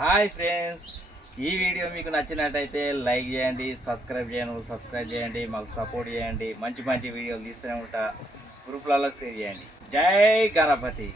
Hi friends, ఈ video మీకు నచ్చినట్టయితే లైక్ చేయండి, సబ్స్క్రైబ్ చేయండి, మాకు సపోర్ట్ చేయండి. మంచి మంచి వీడియోలు తీస్తూనే ఉంటా, గ్రూప్లలో షేర్ చేయండి. జై గణపతి.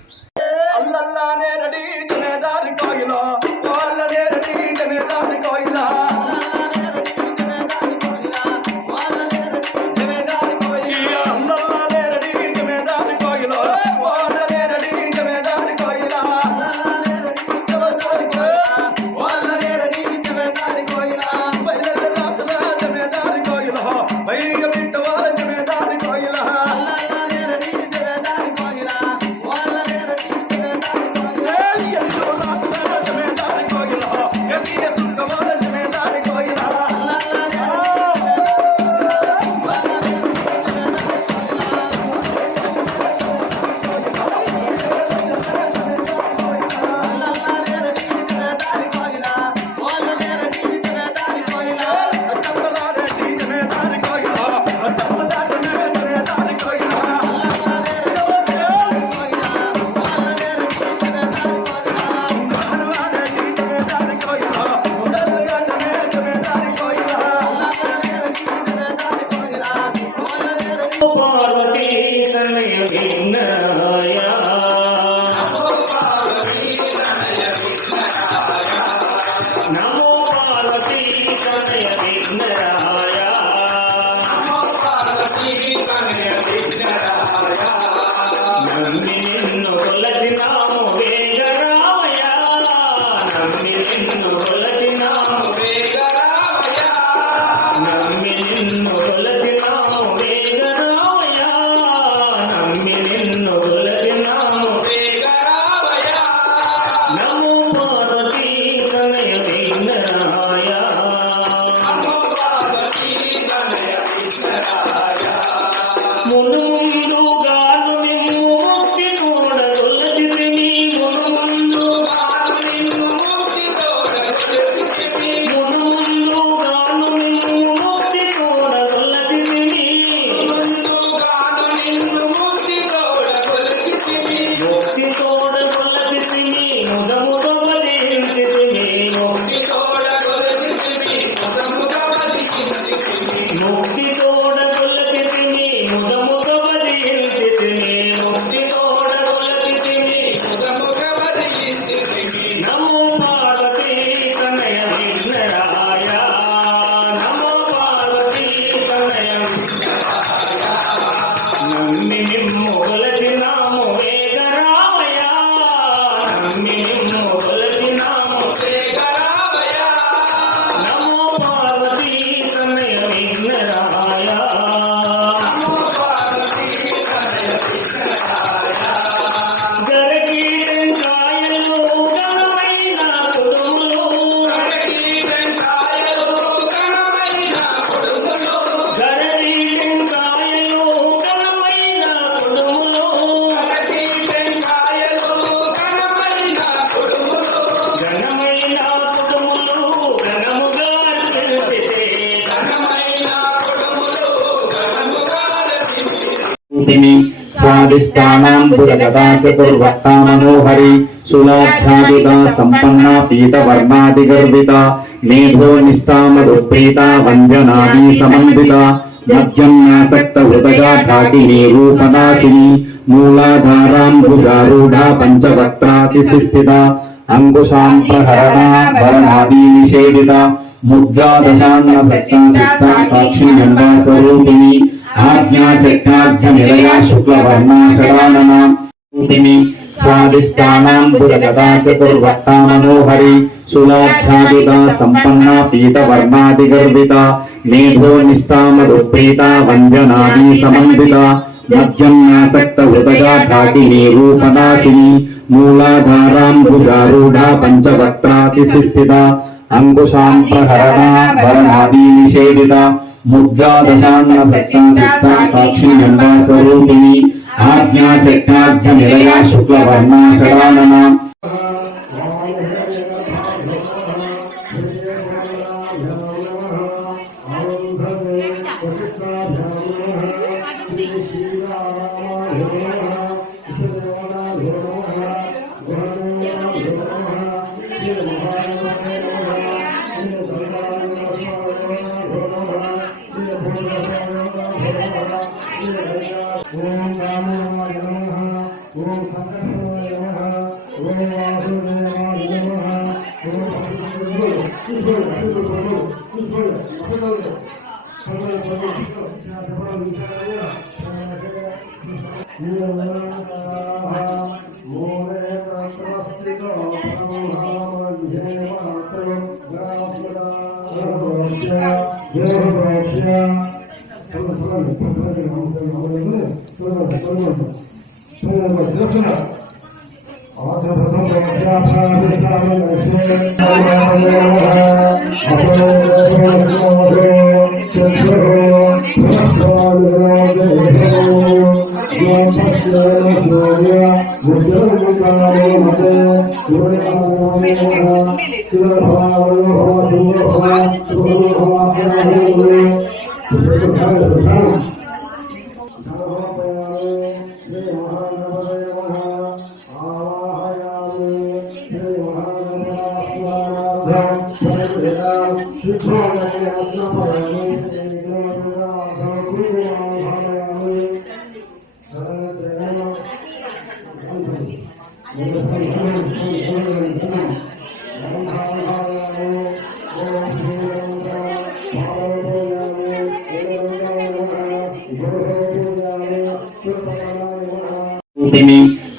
मनोहरी सुलाभ्यादिता संपन्ना पीतवर्णादिगर्विता मेधो निष्ठामरुप्रीता वंजनादि समन्विता मध्यन्यासक्त हृदया ढाकिनी रूपनाशिनी मूलाधाराम्बुजारूढा पंचवक्त्रातिस्थिता अंकुशां प्रहरणा वरणादि निषेविता मुद्रादशान्न सत्ता साक्षी गंगा स्वरूपिणी आज्ञा चक्राभ्य निलया शुक्लवर्णा षडानना स्वादिष्टानां पुरगदा चतुर्वक्ता मनोहरी सुलाभ्यादिता संपन्ना पीतवर्णादिगर्विता मेधो निष्ठामरुप्रीता वंजनादि समन्विता मध्यन्यासक्त हृदया ढाकिनी रूपनाशिनी मूलाधाराम्बुजारूढा पंचवक्त्रातिस्थिता अंकुशां प्रहरणा वरणादि निषेविता मुद्रादशान्न सत्ता साक्षी गंगा स्वरूपिणी आज्ञा चक्राभ्य निलया शुक्लवर्णा षडानना श्री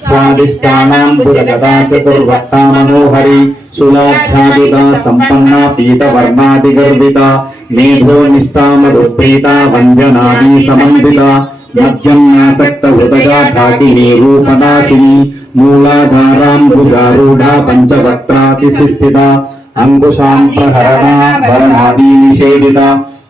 स्वादिष्टानां पुरगदा चतुर्वक्ता मनोहरी शूलाभ्यादिका सम्पन्ना पीतवर्णादिगर्विता मेधो निष्ठा मधुप्रीता वञ्जनादि समन्विता मध्यन्यासक्त हृदया ढाकिनी रूपनाशिनी मूलाधाराम्बुजारूढा पञ्चवक्त्रातिस्थिता अंकुशां प्रहरणा वरणादि निषेविता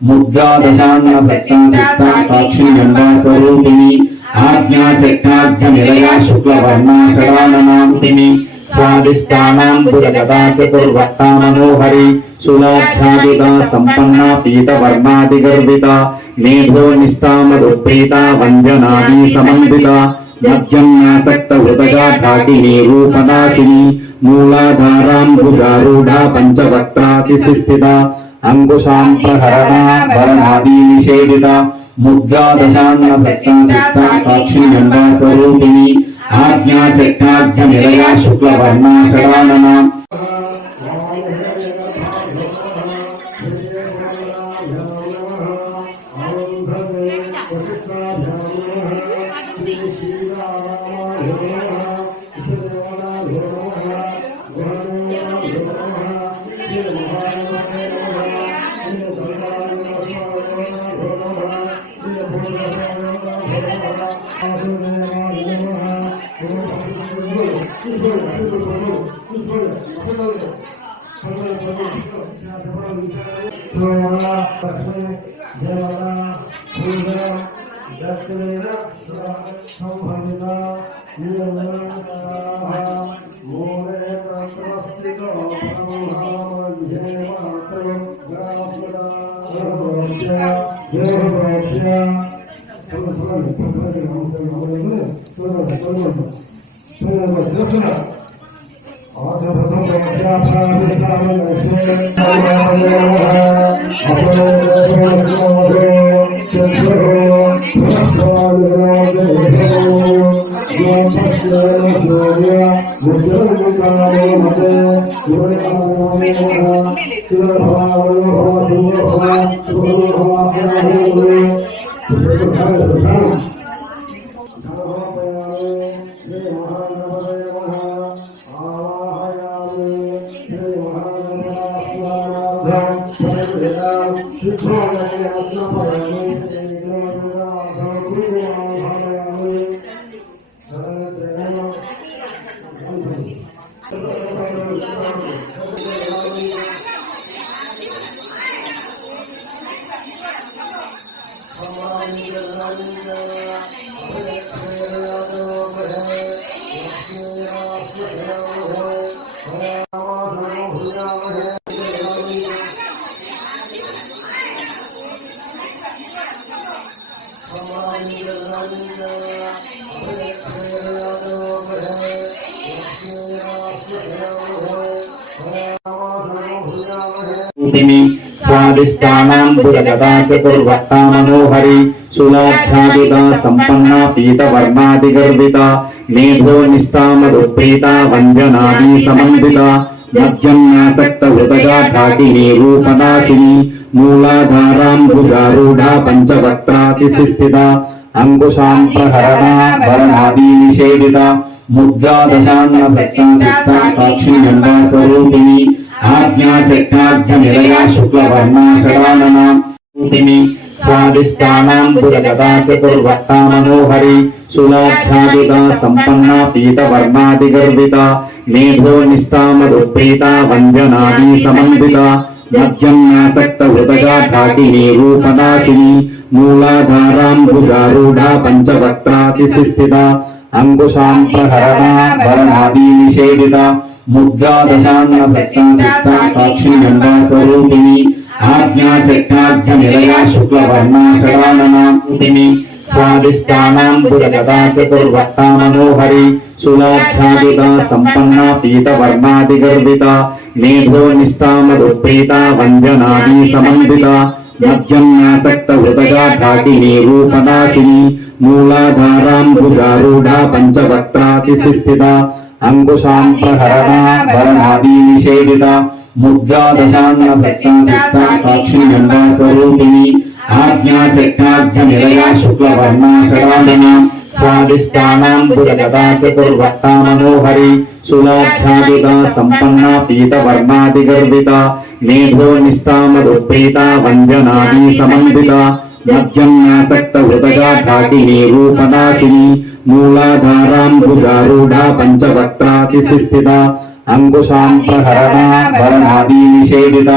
मुद्रा दशान्न सच्चिता साक्षी गंगा स्वरूपिणी आज्ञा चक्राभ्य निलया शुक्लवर्णा षडाननाम्तिनि स्वादिष्टानां पुरगदा चतुर्वक्ता मनोहरी शूलाभ्यादिका सम्पन्ना पीतवर्णादिगर्विता मेधो निष्ठा मधुप्रीता वञ्जनादि समन्विता मध्यन्यासक्त हृदया ढाकिनी रूपनाशिनी मूलाधाराम्बुजारूढा पञ्चवक्त्रातिस्थिता अंकुशां प्रहरणा वरणादि निषेविता मुद्रा दशान्न सच्चिता साक्षी गंगा स्वरूपिणी आज्ञा चक्राभ्य निलया शुक्लवर्णा षडाननाम् स्वादिष्टानां पुरगदा चतुर्वक्ता मनोहरी शूलाभ्यादिका सम्पन्ना पीतवर्णादिगर्विता मेधो निष्ठा मधुप्रीता वञ्जनादि समन्विता మధ్యన్యాసక్త హృదయాఢాకినీ రూపనాశిని మూలాధారాంబుజారూఢా పంచవక్త్రాతిస్థిత అంకుశాం ప్రహరణా వరణాదీ నిషేవిత ముద్రాదశాన్న సత్యాచిత్తా సాక్షి గంగా స్వరూపిణి ఆజ్ఞాచక్రాధ్య నిలయా శుక్లవర్ణా షడాననా రూపిణి స్వాదిష్టానాంబుజగదా చతుర్వక్తా మనోహరి శూలాఢ్యాదిగా సంపన్నా పీతవర్ణాదిగర్విత మేధో నిష్ఠామదుప్రీత వంజనాదీ సమన్విత మధ్యన్యాసక్త హృదయాఢాకినీ రూపనాశిని మూలాధారాంబుజారూఢా పంచవక్త్రాతిస్థిత అంకుశాం ప్రహరణా వరణాదీ నిషేవిత ముద్రాదశాన్న సత్యాచిత్తా సాక్షి గంగా స్వరూపిణి ఆజ్ఞాచక్రాధ్య నిలయా శుక్లవర్ణా షడాననా రూపిణి స్వాదిష్టానాంబుజగదా చతుర్వక్తా మనోహరి శూలాఢ్యాదిగా సంపన్నా పీతవర్ణాదిగర్విత మేధో నిష్ఠామదుప్రీత వంజనాదీ సమన్విత మధ్యన్యాసక్త హృదయాఢాకినీ రూపనాశిని మూలాధారాంబుజారూఢా పంచవక్త్రాతిస్థిత అంకుశాం ప్రహరణా వరణాదీ నిషేవిత ముద్రాదశాన్న సత్యాచిత్తా సాక్షి గంగా స్వరూపిణి ఆజ్ఞాచక్రాధ్య నిలయా శుక్లవర్ణా షడాననా స్వాదిష్టానాంబుజగదా చతుర్వక్తా మనోహరి శూలాఢ్యాదిగా సంపన్నా పీతవర్ణాదిగర్విత మేధో నిష్ఠామదుప్రీత వంజనాదీ సమన్విత మధ్యన్యాసక్త హృదయాఢాకినీ రూపనాశిని మూలాధారాంబుజారూఢా పంచవక్త్రాతిస్థిత అంకుశాం ప్రహరణా వరణాదీ నిషేవిత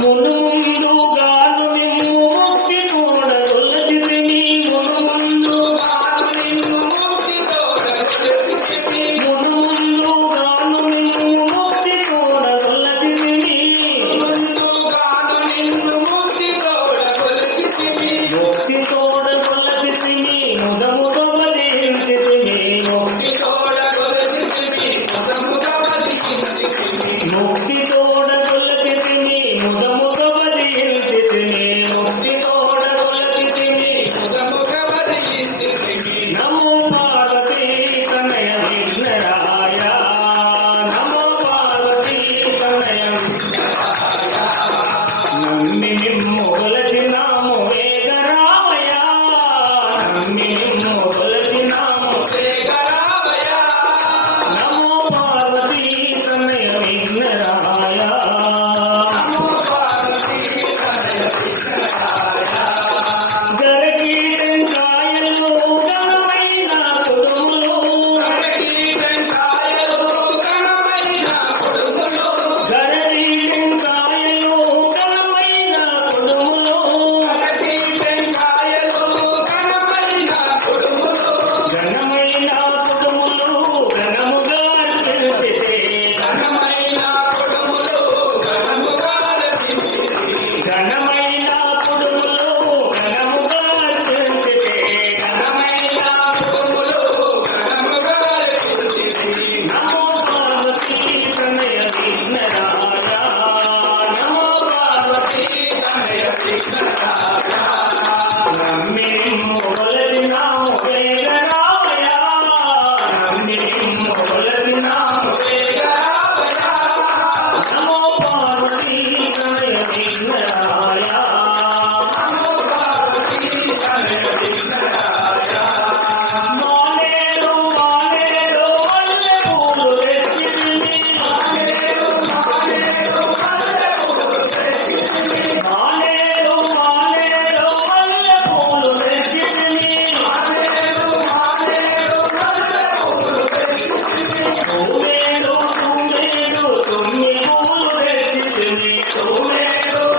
ముందు ముందుగాను నిమ్ము ముక్తి నోడరులచితిని నమ్మి నిన్ను కొలచినాము శేఖరావయ నమో పార్వతీ తనయ విఘ్నరాయ నమో పార్వతీ తనయ విఘ్నరాయ గరగి టెంకాయలు ఘనమైన కుడుములు గరగి టెంకాయలు ఘనమైన కుడుములు గరగి టెంకాయలు ఘనమైన కుడుములు గరగి టెంకాయలు ఘనమైన కుడుములు ఘనమైన కుడుములు ఘనముగా అర్పించితే ఘనమైన కుడుములు ఘనముగా అర్పించితే ఘనమైన కుడుములు ఘనముగా అర్పించితే ఘనమైన కుడుములు ఘనముగా అర్పించితే నమో పార్వతీ తనయ విఘ్నరాయ నమో పార్వతీ తనయ విఘ్నరాయ నమ్మి నిన్ను కొలచినాము శేఖరావయ నమ్మి నిన్ను కొలచినాము శేఖరావయ నమో పార్వతీ తనయ విఘ్నరాయ నమో పార్వతీ తనయ విఘ్నరాయ